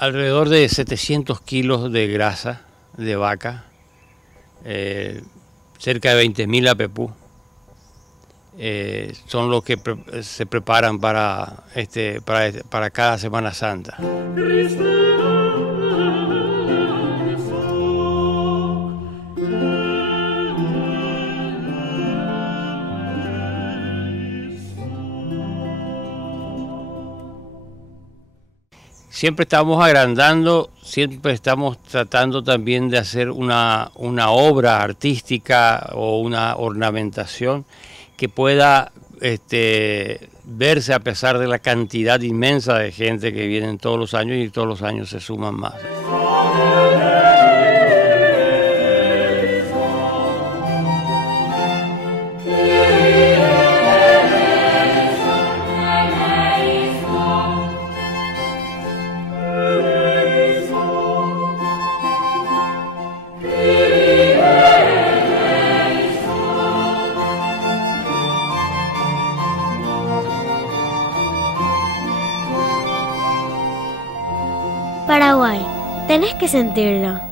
Alrededor de 700 kilos de grasa de vaca, cerca de 20.000 APPU, son los que se preparan para cada Semana Santa. Siempre estamos agrandando, siempre estamos tratando también de hacer una obra artística o una ornamentación que pueda verse a pesar de la cantidad inmensa de gente que viene todos los años y todos los años se suman más. Paraguay, tenés que sentirlo.